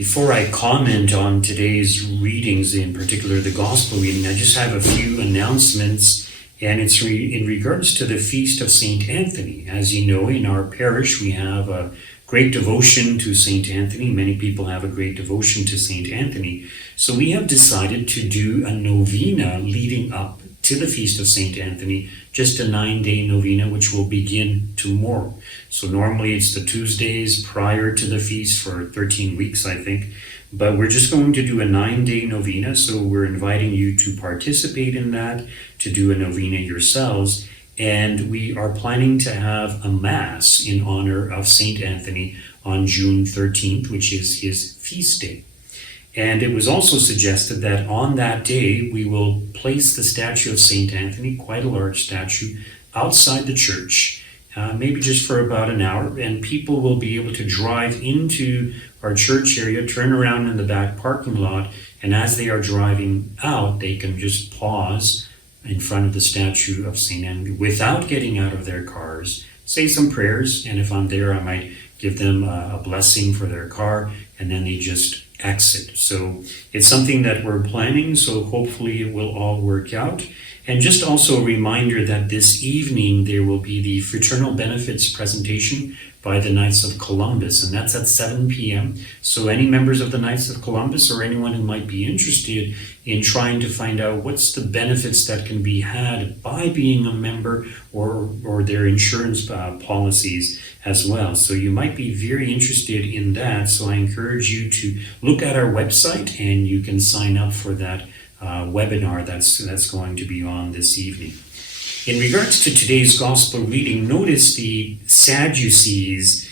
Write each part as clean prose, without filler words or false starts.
Before I comment on today's readings, in particular the Gospel reading, I just have a few announcements, and it's in regards to the Feast of St. Anthony. As you know, in our parish, we have a great devotion to St. Anthony. Many people have a great devotion to St. Anthony. So we have decided to do a novena leading up to the Feast of St. Anthony, just a 9-day novena, which will begin tomorrow. So normally it's the Tuesdays prior to the feast for 13 weeks, I think. But we're just going to do a 9-day novena, so we're inviting you to participate in that, to do a novena yourselves. And we are planning to have a Mass in honor of St. Anthony on June 13th, which is his feast day. And it was also suggested that on that day, we will place the statue of St. Anthony, quite a large statue, outside the church, maybe just for about an hour, and people will be able to drive into our church area, turn around in the back parking lot, and as they are driving out, they can just pause in front of the statue of St. Anthony without getting out of their cars, say some prayers, and if I'm there, I might give them a blessing for their car, and then they just exit. So it's something that we're planning, so hopefully it will all work out. And just also a reminder that this evening there will be the Fraternal Benefits presentation by the Knights of Columbus, and that's at 7 p.m. So any members of the Knights of Columbus or anyone who might be interested in trying to find out what's the benefits that can be had by being a member or their insurance policies as well. So you might be very interested in that. So I encourage you to look at our website and you can sign up for that webinar that's going to be on this evening. In regards to today's gospel reading, notice the Sadducees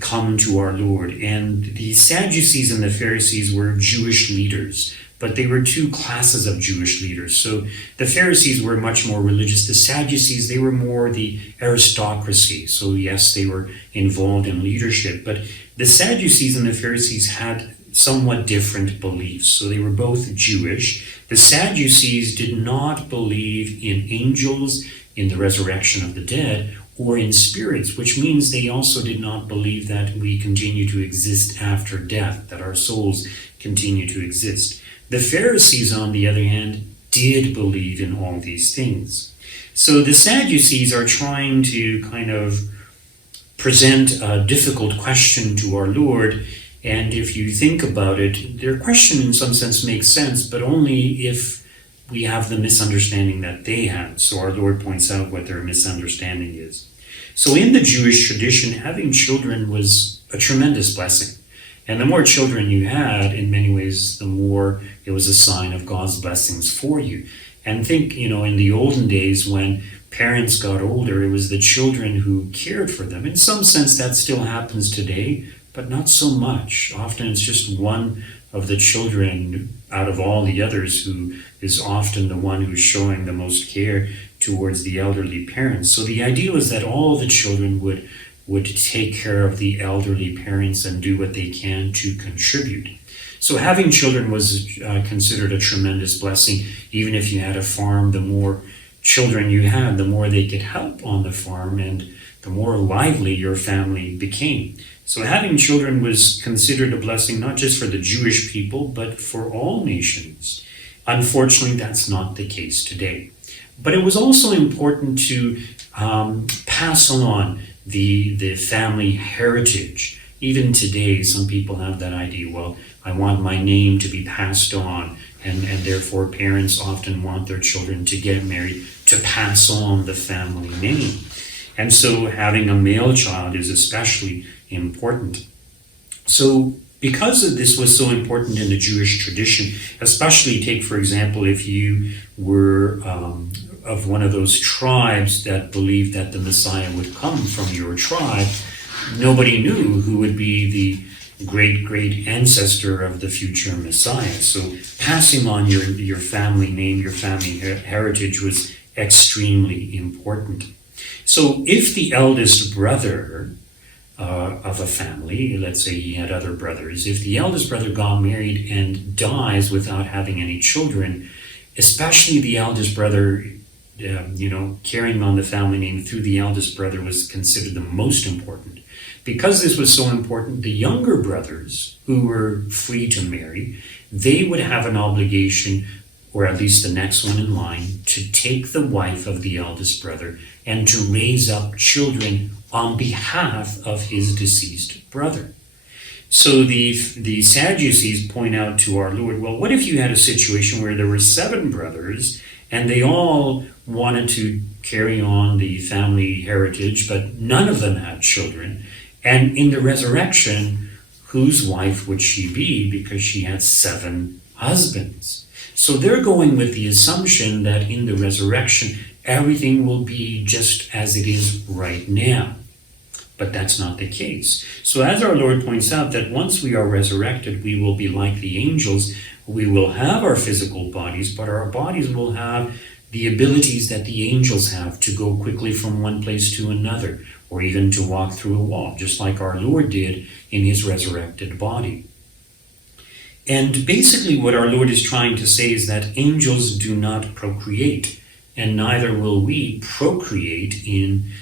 come to our Lord. And the Sadducees and the Pharisees were Jewish leaders, but they were two classes of Jewish leaders. So the Pharisees were much more religious. The Sadducees, they were more the aristocracy. So yes, they were involved in leadership, but the Sadducees and the Pharisees had somewhat different beliefs. So they were both Jewish. The Sadducees did not believe in angels, in the resurrection of the dead, or in spirits, which means they also did not believe that we continue to exist after death, that our souls continue to exist. The Pharisees, on the other hand, did believe in all these things. So the Sadducees are trying to kind of present a difficult question to our Lord. And if you think about it, their question in some sense makes sense, but only if we have the misunderstanding that they had. So our Lord points out what their misunderstanding is. So in the Jewish tradition, having children was a tremendous blessing. And the more children you had, in many ways, the more it was a sign of God's blessings for you. And think, in the olden days when parents got older, it was the children who cared for them. In some sense, that still happens today, but not so much. Often it's just one of the children out of all the others who is often the one who's showing the most care towards the elderly parents. So the ideal is that all the children would take care of the elderly parents and do what they can to contribute. So having children was considered a tremendous blessing. Even if you had a farm, the more children you had, the more they could help on the farm and the more lively your family became. So having children was considered a blessing not just for the Jewish people, but for all nations. Unfortunately, that's not the case today. But it was also important to pass on the family heritage. Even today, some people have that idea, well, I want my name to be passed on, and therefore parents often want their children to get married to pass on the family name. And so having a male child is especially important. So because this was so important in the Jewish tradition, especially take, for example, if you were of one of those tribes that believed that the Messiah would come from your tribe, nobody knew who would be the great ancestor of the future Messiah. So passing on your family name, your family heritage was extremely important. So if the eldest brother of a family, let's say he had other brothers, if the eldest brother got married and dies without having any children, especially the eldest brother, carrying on the family name through the eldest brother was considered the most important. because this was so important, the younger brothers who were free to marry, they would have an obligation, or at least the next one in line, to take the wife of the eldest brother and to raise up children on behalf of his deceased brother. So the Sadducees point out to our Lord, well, what if you had a situation where there were 7 brothers and they all wanted to carry on the family heritage, but none of them had children? And in the resurrection, whose wife would she be, because she had 7 husbands? So they're going with the assumption that in the resurrection, everything will be just as it is right now. But that's not the case. So as our Lord points out, that once we are resurrected, we will be like the angels. We will have our physical bodies, but our bodies will have the abilities that the angels have to go quickly from one place to another, or even to walk through a wall, just like our Lord did in his resurrected body. And basically what our Lord is trying to say is that angels do not procreate, and neither will we procreate in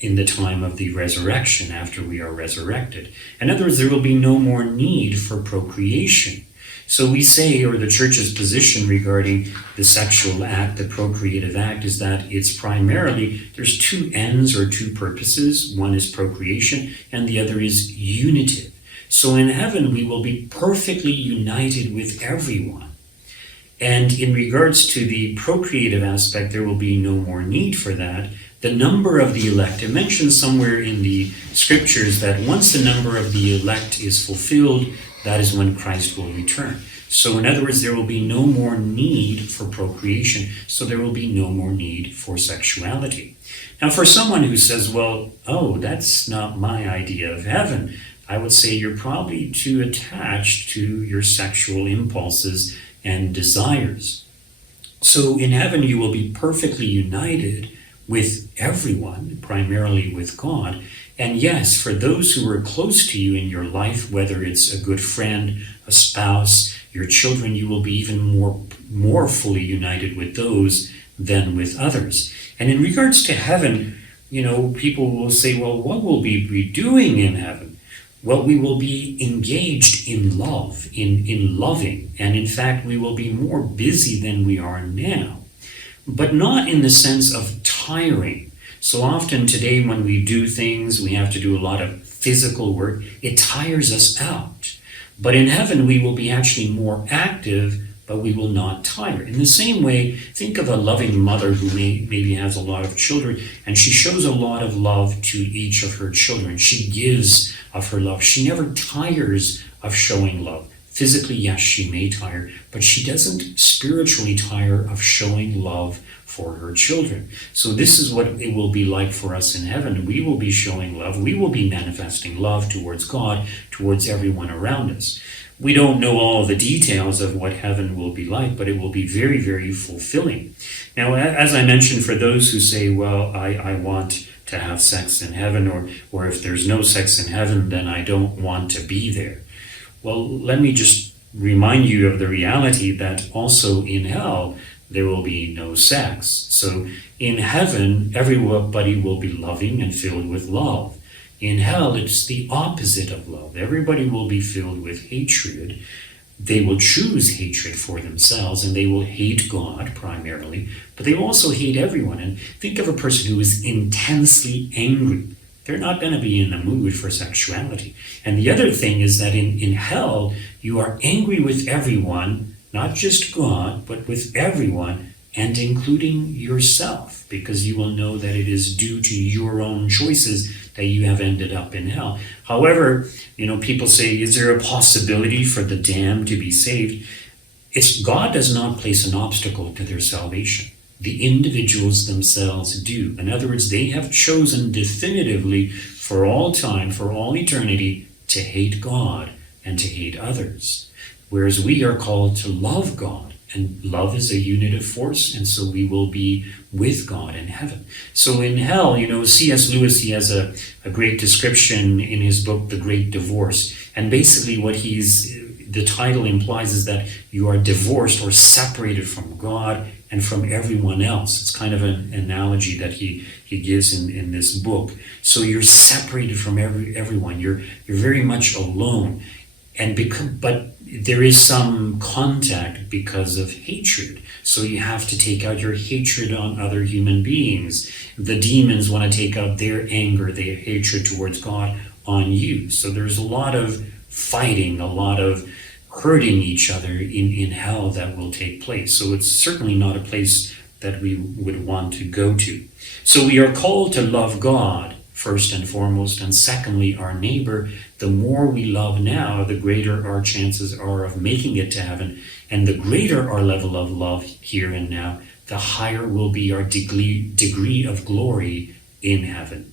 the time of the resurrection after we are resurrected. In other words, there will be no more need for procreation. So we say, or the church's position regarding the sexual act, the procreative act, is that it's primarily, there's 2 ends or 2 purposes. One is procreation and the other is unitive. So in heaven, we will be perfectly united with everyone. And in regards to the procreative aspect, there will be no more need for that. The number of the elect, it mentions somewhere in the scriptures that once the number of the elect is fulfilled, that is when Christ will return. So in other words, there will be no more need for procreation, so there will be no more need for sexuality. Now for someone who says, well, oh, that's not my idea of heaven, I would say you're probably too attached to your sexual impulses and desires. So in heaven, you will be perfectly united with everyone, primarily with God. And yes, for those who are close to you in your life, whether it's a good friend, a spouse, your children, you will be even more fully united with those than with others. And in regards to heaven, people will say, well, what will we be doing in heaven? Well, we will be engaged in love, in loving. And in fact, we will be more busy than we are now. But not in the sense of tiring. So often today when we do things, we have to do a lot of physical work. It tires us out. But in heaven, we will be actually more active, but we will not tire. In the same way, think of a loving mother who maybe has a lot of children, and she shows a lot of love to each of her children. She gives of her love. She never tires of showing love. Physically, yes, she may tire, but she doesn't spiritually tire of showing love for her children. So this is what it will be like for us in heaven. We will be showing love. We will be manifesting love towards God, towards everyone around us. We don't know all the details of what heaven will be like, but it will be very, very fulfilling. Now, as I mentioned, for those who say, well, I want to have sex in heaven, or if there's no sex in heaven, then I don't want to be there. Well, let me just remind you of the reality that also in hell, there will be no sex. So in heaven, everybody will be loving and filled with love. In hell, it's the opposite of love. Everybody will be filled with hatred. They will choose hatred for themselves, and they will hate God primarily, but they will also hate everyone. And think of a person who is intensely angry. They're not going to be in the mood for sexuality. And the other thing is that in hell, you are angry with everyone, not just God, but with everyone, and including yourself, because you will know that it is due to your own choices that you have ended up in hell. However, people say, is there a possibility for the damned to be saved? God does not place an obstacle to their salvation. The individuals themselves do. In other words, they have chosen definitively for all time, for all eternity, to hate God and to hate others. Whereas we are called to love God, and love is a unitive force, and so we will be with God in heaven. So in hell, C.S. Lewis, he has a great description in his book, The Great Divorce. And basically what he's the title implies is that you are divorced or separated from God and from everyone else. It's kind of an analogy that he gives in this book. So you're separated from everyone. You're very much alone. But there is some contact because of hatred. So you have to take out your hatred on other human beings. The demons want to take out their anger, their hatred towards God on you. So there's a lot of fighting, a lot of hurting each other in hell that will take place. So it's certainly not a place that we would want to go to. So we are called to love God first and foremost, and secondly, our neighbor. The more we love now, the greater our chances are of making it to heaven. And the greater our level of love here and now, the higher will be our degree of glory in heaven.